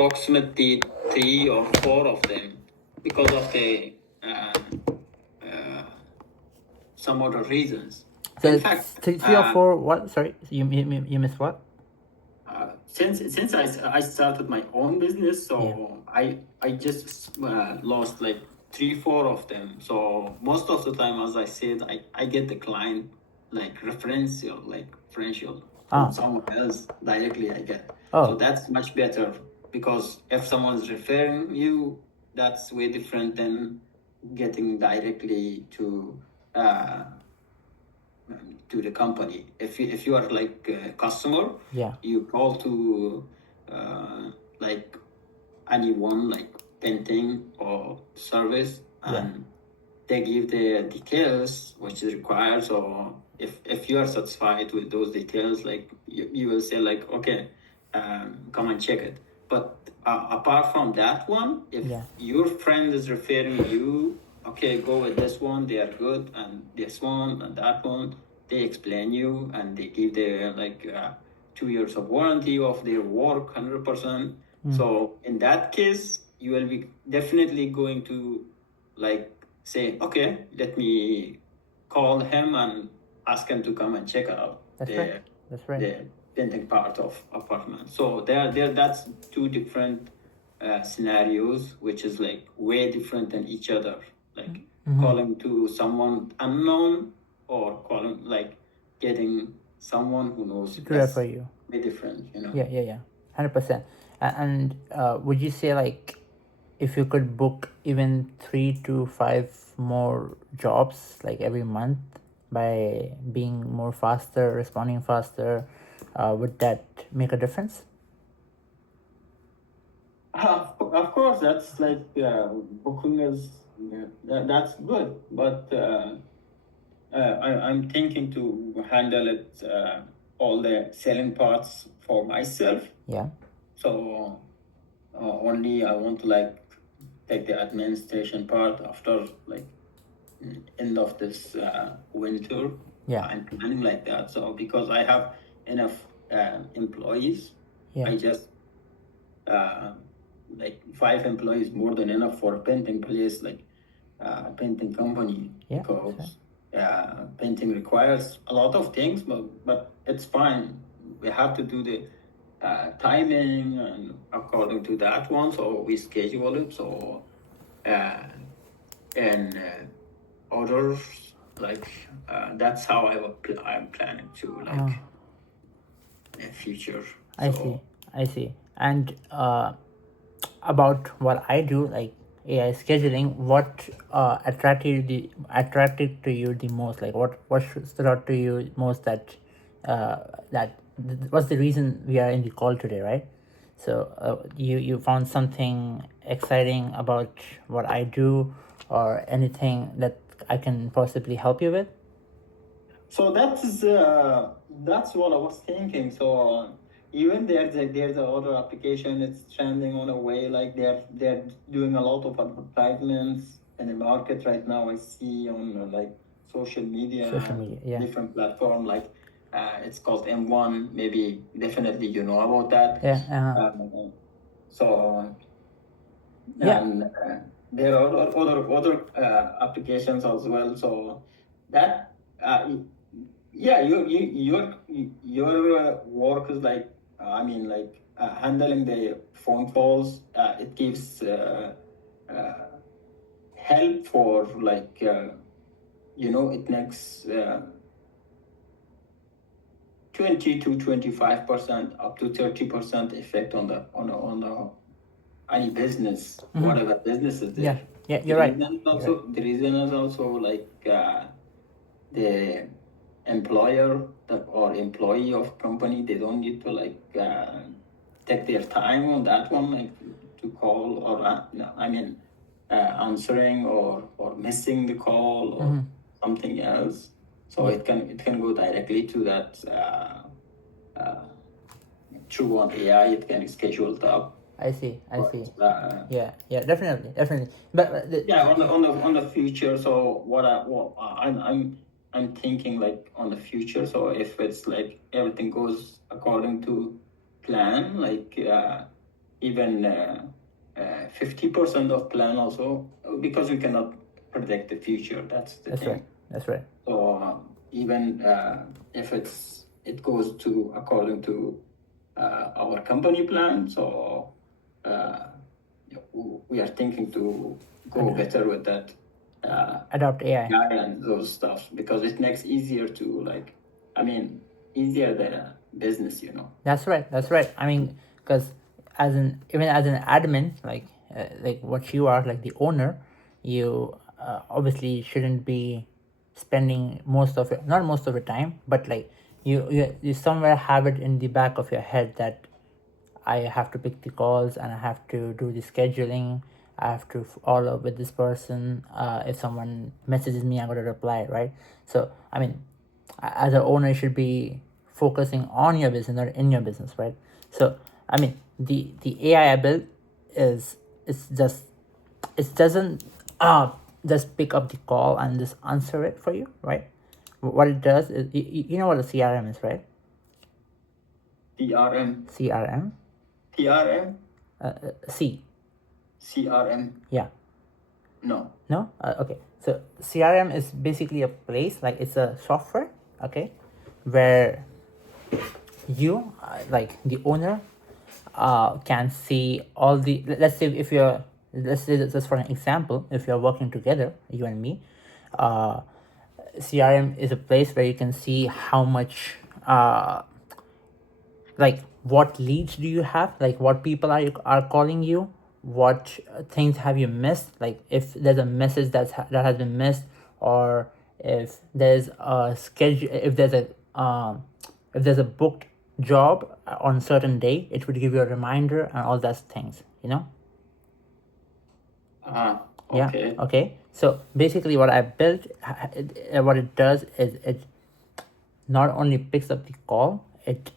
approximately 3 or 4 of them because of the some other reasons. So In it's fact, three or four. What? Sorry, you missed what? since I started my own business, so Yeah. I just lost like 3 4 of them. So most of the time, as I said, I get the client like referential, like differential from someone else directly. I get so that's much better because if someone's referring you, that's way different than getting directly to the company. If you are like a customer, Yeah. you call to like anyone like painting or service, and they give the details which is required. So if you are satisfied with those details, like you will say like, okay, come and check it. But apart from that one, if your friend is referring you, okay, go with this one, they are good, and this one and that one, they explain you and they give the like 2 years of warranty of their work, 100%. So in that case, you will be definitely going to like say, okay, let me call him and ask him to come and check out the painting part of apartment. So that's two different scenarios, which is like way different than each other. Like calling to someone unknown or calling like getting someone who knows. To refer you. Way different, Yeah. 100%. And would you say like if you could book even 3 to 5 more jobs like every month by being more faster, responding faster, would that make a difference? Of course, that's like booking is that's good, but I'm thinking to handle it all the selling parts for myself. Yeah. So only I want to like take the administration part after like end of this winter. Yeah. I'm planning like that. So because I have enough employees, I just like 5 employees more than enough for a painting place, like a painting company, because painting requires a lot of things, but it's fine. We have to do the timing and according to that one, so we schedule it. So and others like that's how I'm planning to like future. I see. And about what I do, like AI scheduling, what attracted to you the most? Like what stood out to you most what's the reason we are in the call today, right? So you found something exciting about what I do, or anything that I can possibly help you with? So that's what I was thinking. So even there's a other application. It's trending on a way like they're doing a lot of advertisements in the market right now. I see on like social media, different platform like it's called M1. Maybe definitely you know about that. So and there are other applications as well. So that yeah, your work is like I mean like handling the phone calls. It gives uh, help for like it makes 20 to 25% up to 30% effect on the any business, whatever business is there. Yeah, you're right. The reason is also like the employer or employee of company, they don't need to like take their time on that one, like to call or answering or missing the call or something else. So it can go directly to that through on AI. It can schedule it up. I see. Yeah, definitely. But on the future. So I'm thinking like on the future. So if it's like everything goes according to plan, like even 50% of plan also, because we cannot predict the future. That's the That's thing. right. That's right. So even if it goes to according to our company plan, so we are thinking to go better with that Adopt AI. and those stuff, because it makes easier to easier the business, you know. That's right. That's right. I mean, because even as an admin, like what you are, like the owner, you obviously shouldn't be spending most of it, not most of the time, but like you somewhere have it in the back of your head that I have to pick the calls and I have to do the scheduling. I have to follow up with this person. If someone messages me, I'm going to reply, right? So, I mean, as an owner, you should be focusing on your business, not in your business, right? So, I mean, the AI I built it's just it doesn't just pick up the call and just answer it for you, right? What it does is you know what a CRM is, right? CRM, CRM. TRM, C. CRM. Yeah. No. No? Okay. So CRM is basically a place, like it's a software, okay, where you, like the owner, can see all the. Let's say if you're, let's say just for an example, if you're working together, you and me, uh, CRM is a place where you can see how much, like what leads do you have, like what people are calling you, what things have you missed, like if there's a message that has been missed, or if there's a schedule, if there's a booked job on a certain day, it would give you a reminder and all those things, you know. Okay. Yeah. Okay. So basically what I built, what it does is it not only picks up the call, it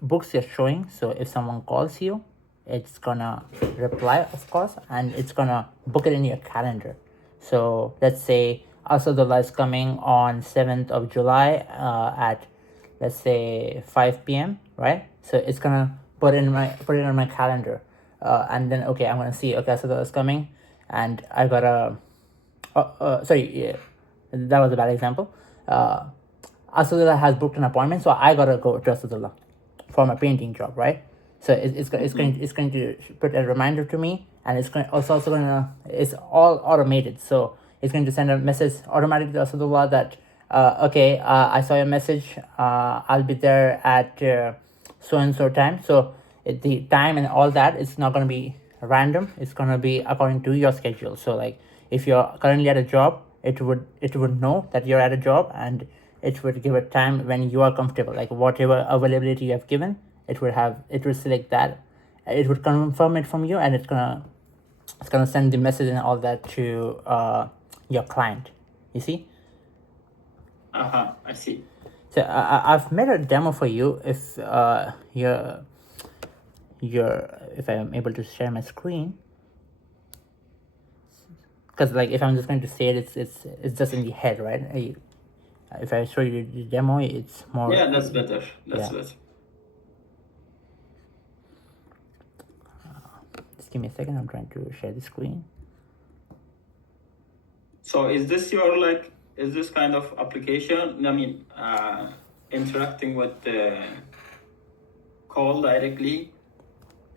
books your showing. So if someone calls you, it's gonna reply, of course, and it's gonna book it in your calendar. So let's say Asadullah is coming on 7th of July at, let's say, 5 p.m., right? So it's gonna put it on my calendar. And then, okay, I'm gonna see, okay, Asadullah is coming, and I gotta, sorry, yeah, that was a bad example. Asadullah has booked an appointment, so I gotta go to Asadullah for my painting job, right? So it's going to put a reminder to me, and it's also going to, it's all automated. So it's going to send a message automatically to Asadullah that okay, I saw your message. I'll be there at so and so time. So the time and all that is not going to be random. It's going to be according to your schedule. So like if you're currently at a job, it would know that you're at a job, and it would give a time when you are comfortable, like whatever availability you have given, it would select that, it would confirm it from you, and it's gonna send the message and all that to your client, you see. I see. So I've made a demo for you. If you're if I'm able to share my screen, because like if I'm just going to say it, it's just in the head, right? If I show you the demo, it's more. Yeah, that's better. That's Yeah. better. Just give me a second. I'm trying to share the screen. So is this kind of application? I mean, interacting with the call directly.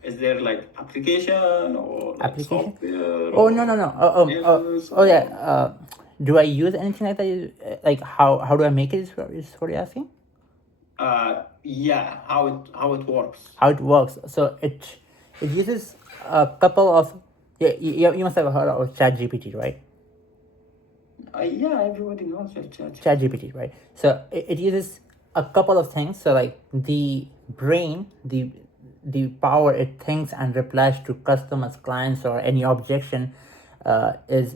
Is there like application or like software? Oh no. Yeah. Do I use anything like that? Like how do I make it? Is what you're asking? Yeah. How it works? How it works? So it uses a couple of, you must have heard of ChatGPT, right? Yeah, everybody knows ChatGPT, right? So it uses a couple of things. So like the brain, the power it thinks and replies to customers, clients, or any objection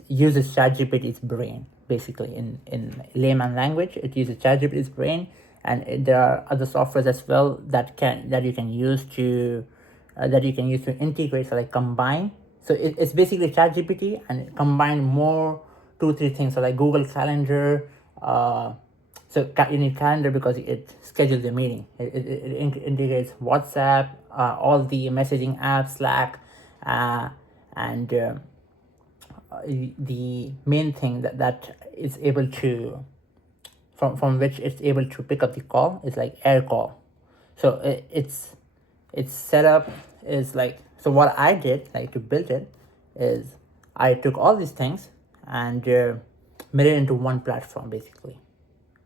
uses ChatGPT's brain. Basically, in layman language, it uses ChatGPT's brain, and there are other softwares as well that you can use to integrate, so like combine. So it's basically ChatGPT and combine more 2-3 things. So like Google Calendar, So you need calendar because it schedules the meeting. It integrates WhatsApp, all the messaging apps, Slack, and the main thing that is able to from which it's able to pick up the call is like air call. So its setup is like, so what I did like to build it is I took all these things and made it into one platform basically,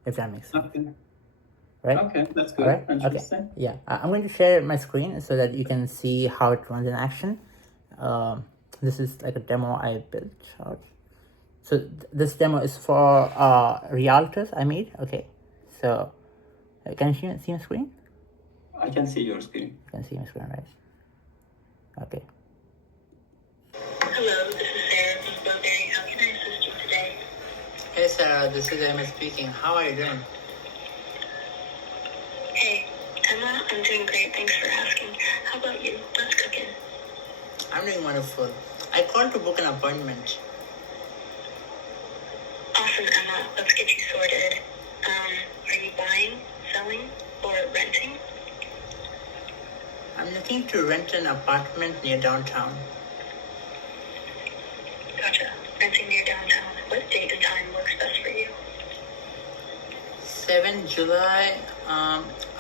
if that makes sense. Okay. Right? Okay, that's All good. right. Okay. Interesting. Yeah. I'm going to share my screen so that you can see how it runs in action. This is like a demo I built. So this demo is for realtors I made. Okay. So can you see my screen? I can see your screen. You can see my screen, right? Okay. Hello, this is Sarah from Burberry. How can I assist you today? Hey Sarah, this is Emma speaking. How are you doing? Hey, Emma, I'm doing great. Thanks for asking. How about you? What's cooking? I'm doing wonderful. I called to book an appointment. Awesome, Emma. Let's get you sorted. Are you buying, selling, or renting? I'm looking to rent an apartment near downtown. Gotcha. Renting near downtown. What date and time works best for you? 7 July,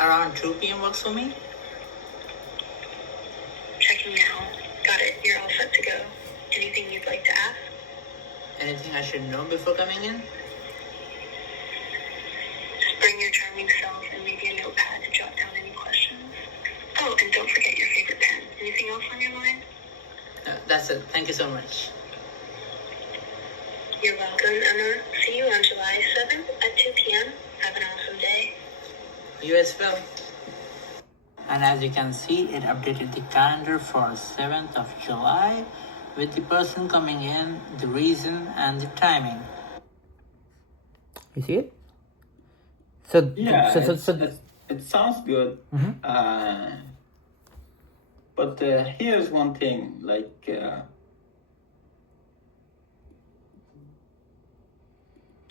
around 2 p.m. works for me. Checking now. Got it. You're all set to go. Anything you'd like to ask? Anything I should know before coming in? Just bring your charming self and maybe a notepad to jot down any questions. Oh, and don't forget your favorite pen. Anything else on your mind? That's it. Thank you so much. You're welcome, Emma. See you on July 7th at 2 p.m. Have an awesome day. You as well. And as you can see, it updated the calendar for 7th of July with the person coming in, the reason, and the timing. You see it? So Yeah, it sounds good. But here's one thing, like,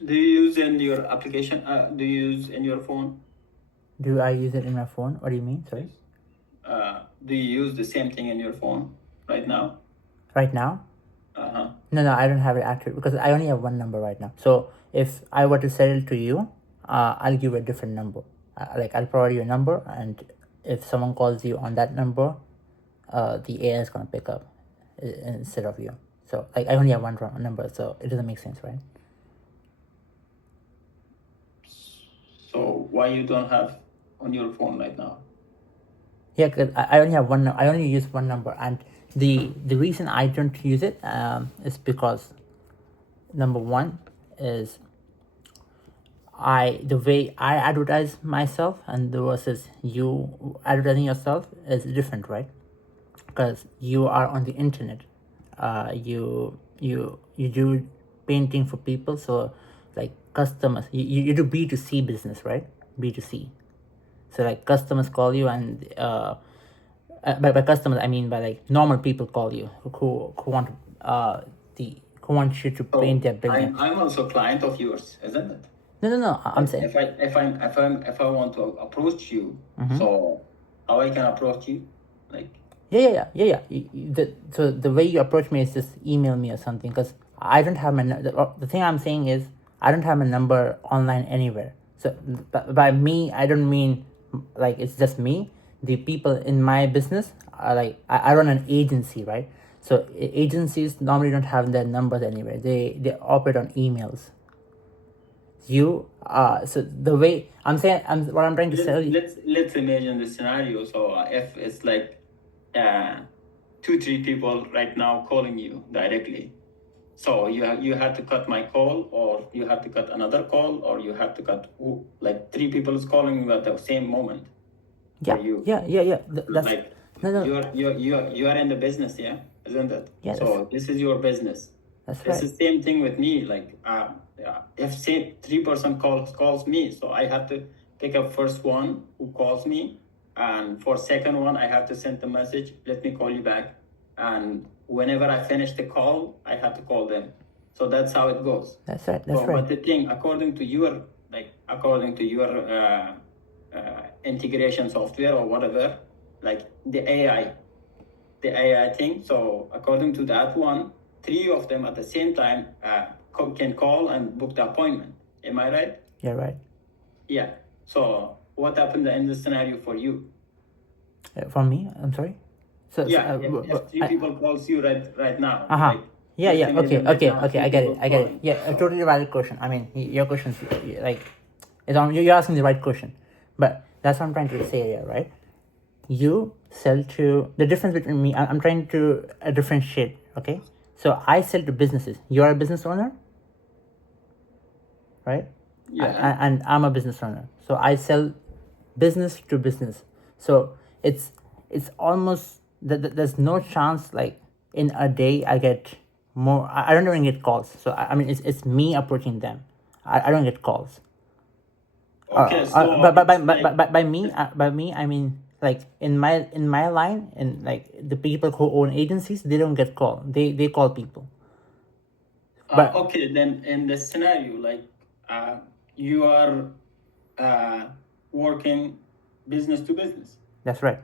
do you use in your application? Do you use in your phone? Do I use it in my phone? What do you mean? Sorry. Do you use the same thing in your phone right now? Right now? Uh-huh. No, I don't have it active because I only have one number right now. So if I were to sell it to you, I'll give a different number. Like I'll provide you a number, and if someone calls you on that number, the AI is gonna pick up instead of you. So like I only have one number, so it doesn't make sense, right? So why you don't have on your phone right now? Yeah, cause I only have one. I only use one number, and the reason I don't use it is because number one is the way I advertise myself and the versus you advertising yourself is different, right? Because you are on the internet, you do painting for people, so like customers, you do B2C business, right? B2C. So like customers call you, and by customers I mean by like normal people call you who want who want you to paint their building. I'm also a client of yours, isn't it? No. I'm saying If I want to approach you, so how I can approach you, like. Yeah. So the way you approach me is just email me or something, because I don't have my the thing I'm saying is I don't have my number online anywhere. So by me I don't mean like it's just me. The people in my business are like I run an agency, right? So agencies normally don't have their numbers anywhere. They operate on emails. So the way I'm saying, what I'm trying to tell you. Let's imagine the scenario. So if it's like 2-3 people right now calling you directly, so you have to cut my call, or you have to cut another call, or you have to cut like 3 people is calling you at the same moment. Yeah. That's like no. You are in the business, yeah, isn't it? Yeah. So this is your business. That's it's right. the same thing with me. Like if say 3 person calls me, so I have to pick up first one who calls me, and for second one I have to send the message, let me call you back, and whenever I finish the call I have to call them. So that's how it goes. That's right. But the thing, according to your according to your integration software or whatever, like the AI thing. So according to that one, 3 of them at the same time can call and book the appointment. Am I right? You're right. Yeah. So what happened in the scenario for you? For me, I'm sorry. So Yeah, if 3 people calls you right now. Like, yeah. let's Okay. imagine right Okay. now, Okay. 3 I get it. people I get it. calling. Yeah, a So- totally valid question. I mean, your question's like, it's on. You're asking the right question, but that's what I'm trying to say here, right? You sell to the difference between me. I'm trying to differentiate. Okay, so I sell to businesses. You are a business owner, right? Yeah. And I'm a business owner, so I sell business to business. So it's almost there's no chance like in a day I get more. I don't even get calls. So I mean it's me approaching them. I don't get calls. Okay, so But it's like- by me I mean like in my line, and like the people who own agencies, they don't get called. They call people. But okay, then in the scenario, like you are working business to business. that's right.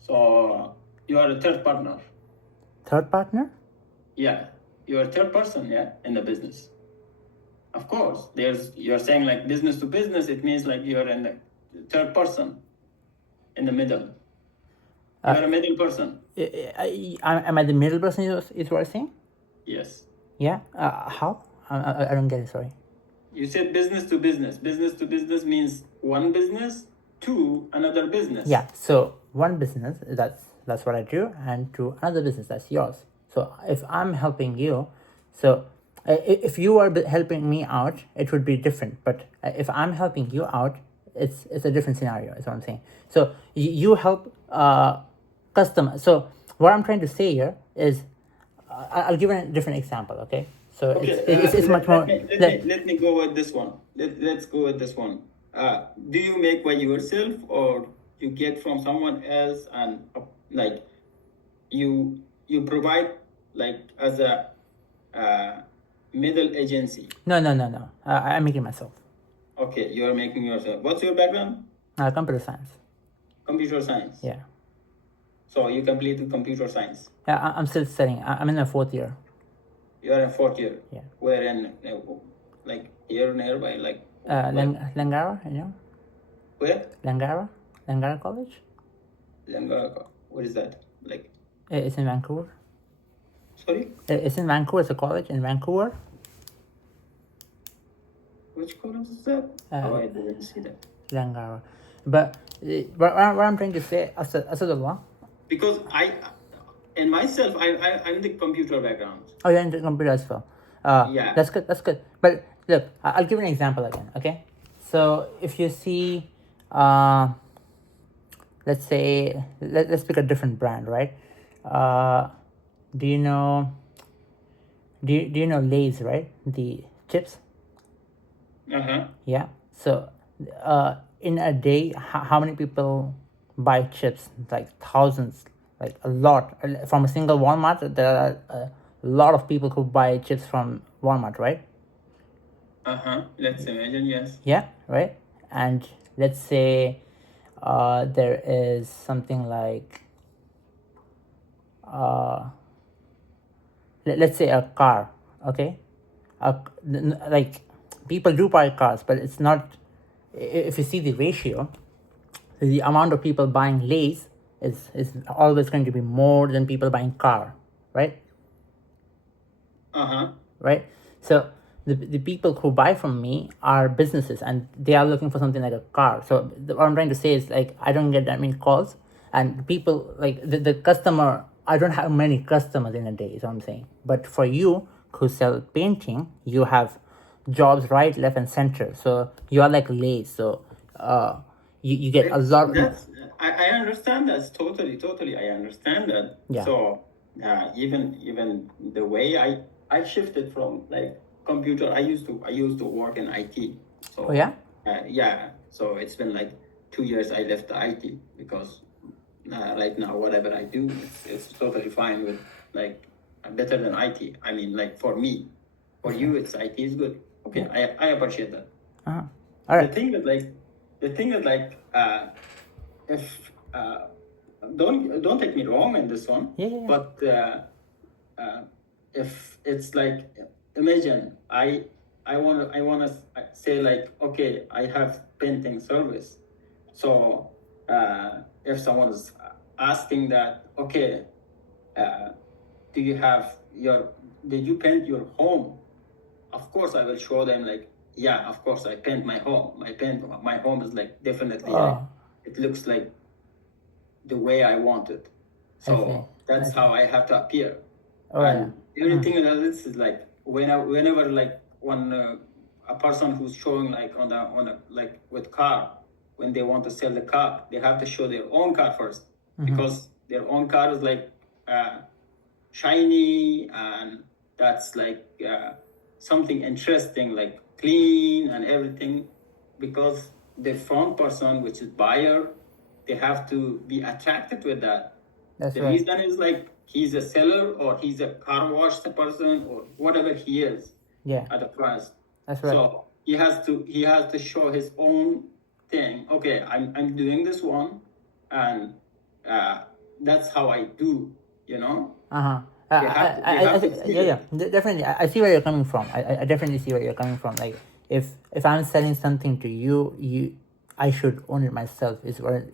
So you are a third partner. Third partner? Yeah, you are a third person, yeah, in the business. Of course, you're saying like business to business, it means like you're in the third person in the middle. You're a middle person. Am I the middle person? Is what I'm saying? Yes. Yeah. How? I don't get it. Sorry. You said business to business. Business to business means one business to another business. Yeah. So one business, that's what I do, and to another business, that's yours. So if I'm helping you, so if you are helping me out, it would be different. But if I'm helping you out, it's a different scenario. Is what I'm saying. So you help customer. So what I'm trying to say here is, I'll give a different example. Okay. So Okay, it's much more. Let me go with this one. Let's go with this one. Do you make by yourself or you get from someone else, and like you provide like as a middle agency? No. I'm making myself. Okay, you are making yourself. What's your background? Computer science. Computer science. Yeah. So you completed computer science. Yeah, I'm still studying. I'm in my 4th year. You are in 4th year. Yeah. Where in like here nearby, like Langara, you know? where? Langara College. What is that? Like, It's in Vancouver. sorry, It's in Vancouver. It's a college in Vancouver. which college is that? Oh, I didn't see that. Langara. But what I'm trying to say, Asadullah. Because in myself, I'm the computer background. Oh, you're into computer as well. Yeah. That's good. But look, I'll give you an example again. Okay. So if you see, let's say, let's pick a different brand, right? Do you know Lay's, right? The chips. Yeah. So, in a day, how many people buy chips? Like thousands, like a lot. From a single Walmart, there are a lot of people who buy chips from Walmart, right? Let's imagine, yes. Yeah, right. And let's say, there is something like, let's say a car, okay? Like people do buy cars, but it's not. If you see the ratio, the amount of people buying Lay's is always going to be more than people buying car, right? Right. So the people who buy from me are businesses, and they are looking for something like a car. So what I'm trying to say is, like, I don't get that many calls, and people like the customer. I don't have many customers in a day, is what I'm saying. But for you who sell painting, you have jobs right, left, and center. So you are like Lay's. So you get a lot. I understand that totally. I understand that. Yeah. So even the way I shifted from like computer, I used to work in IT. So Oh yeah. yeah. So it's been like 2 years I left the IT because right now whatever I do, it's totally fine with like better than IT. I mean, like for me, for you, it's IT is good. Okay, I appreciate that. All right. The thing is like, if don't take me wrong in this one. Yeah. But if it's like, imagine I want to say like, okay, I have painting service. So if someone is asking that, okay, do you have did you paint your home? Of course, I will show them like, yeah, of course, I paint my home. My home is like definitely like, it looks like the way I want it. So that's how I have to appear. And everything else is like, whenever like when a person who's showing like on a like with car, when they want to sell the car, they have to show their own car first, because their own car is like shiny, and that's like something interesting, like clean and everything, because the front person, which is buyer, they have to be attracted with that. That's the right. reason is like, he's a seller or he's a car wash person or whatever he is at the price. That's right. So he has to show his own thing. Okay, I'm doing this one, and that's how I do, you know. Definitely. I see where you're coming from. I definitely see where you're coming from. Like, if I'm selling something to you, I should own it myself. Is what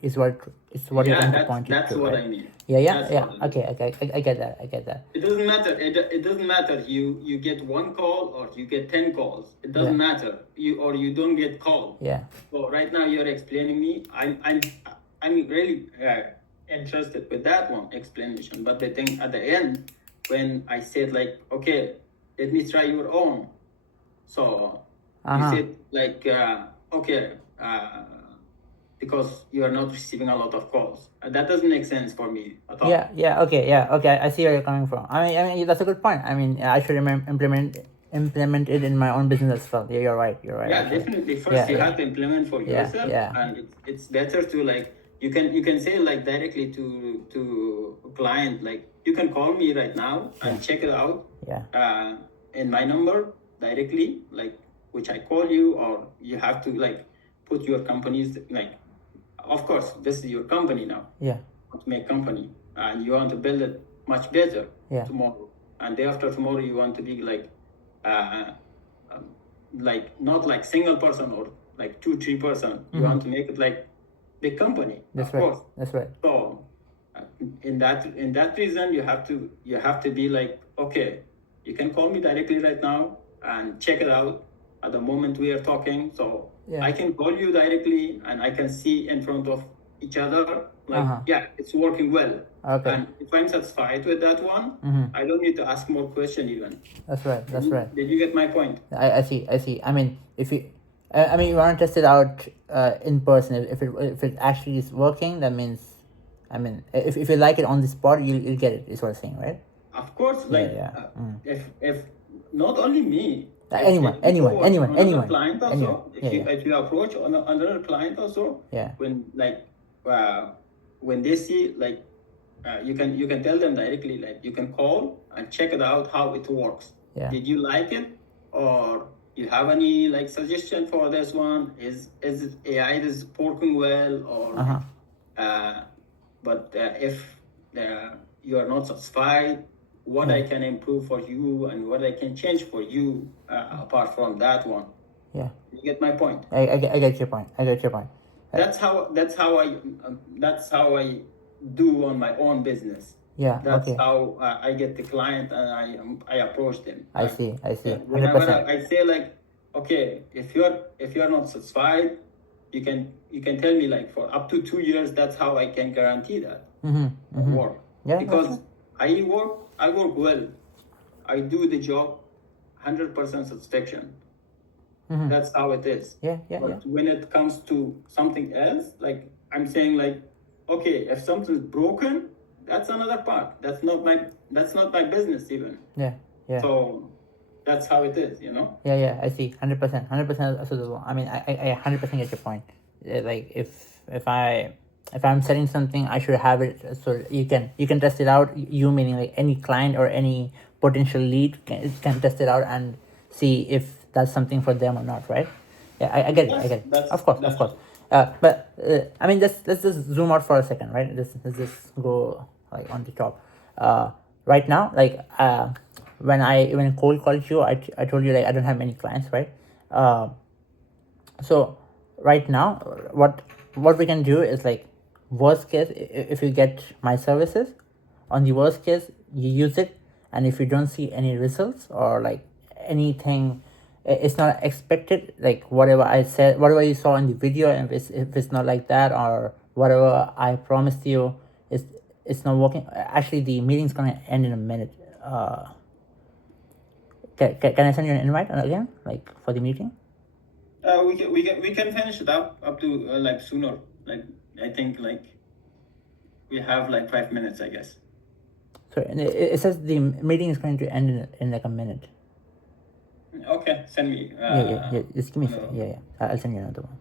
you're trying to point to. That's what right? I mean. Yeah. Okay. I get that. It doesn't matter. It doesn't matter. You get one call or you get 10 calls. It doesn't matter. You don't get called. Yeah. So right now you're explaining me. I'm really interested with that one explanation. But the thing at the end, when I said like, okay, let me try your own. So you said like, okay. Because you are not receiving a lot of calls. That doesn't make sense for me at all. Okay. I see where you're coming from. I mean that's a good point. I mean, I should implement it in my own business as well. Yeah, you're right. Yeah, actually. Definitely. First, you have to implement for yourself, and it's better to like, you can say like directly to a client, like, you can call me right now and check it out. In my number directly, like, which I call you, or you have to like put your company's like. Of course, this is your company now. Yeah. You want to make company, and you want to build it much better tomorrow. And day after tomorrow, you want to be like not like single person or like 2-3 person. You want to make it like big company. That's right. Course. That's right. So, in that reason, you have to be like, okay, you can call me directly right now and check it out at the moment we are talking. So. I can call you directly, and I can see in front of each other, like, it's working well. Okay. And if I'm satisfied with that one, I don't need to ask more questions even. That's right. Did you get my point? I see. I mean, if you, you want to test it out in person. If it actually is working, that means, if you like it on the spot, you'll get it. Is what I'm saying, right? Of course, like if not only me. Anyone. Client also, if you approach another client also, when like when they see like you can tell them directly, like, you can call and check it out how it works. Did you like it, or you have any like suggestion for this one? Is it AI is working well, or but if you are not satisfied, what I can improve for you and what I can change for you apart from that one. Yeah. You get my point? I get your point. That's how I do on my own business. Yeah. That's how I get the client, and I approach them. I see. 100%. I say like, okay, if you're not satisfied, you can tell me like for up to 2 years. That's how I can guarantee that work. Yeah. Because I work well. I do the job 100% satisfaction. That's how it is. But when it comes to something else, like I'm saying, like, okay, if something's broken, that's another part. That's not my business even. Yeah. So that's how it is, you know. Yeah. I see. 100%. I mean, I 100% get your point. Like if I'm selling something, I should have it so you can test it out. You meaning like any client or any potential lead can test it out and see if that's something for them or not, right? Yeah, I get it. I get it. Of course. But I mean, let's just zoom out for a second, right? Let's just go like on the top. Right now, like when I even cold called you, I told you like I don't have many clients, right? So right now, what we can do is like worst case, if you get my services, on the worst case you use it, and if you don't see any results or like anything, it's not expected, like whatever I said, whatever you saw in the video, and if it's not like that, or whatever I promised you is it's not working. Actually, the meeting's gonna end in a minute. Can I send you an invite again, like for the meeting? We can finish it up to like sooner. Like I think like we have like 5 minutes, I guess. So it says the meeting is going to end in like a minute. Okay, send me. Yeah. Just give me. no. Yeah. I'll send you another one.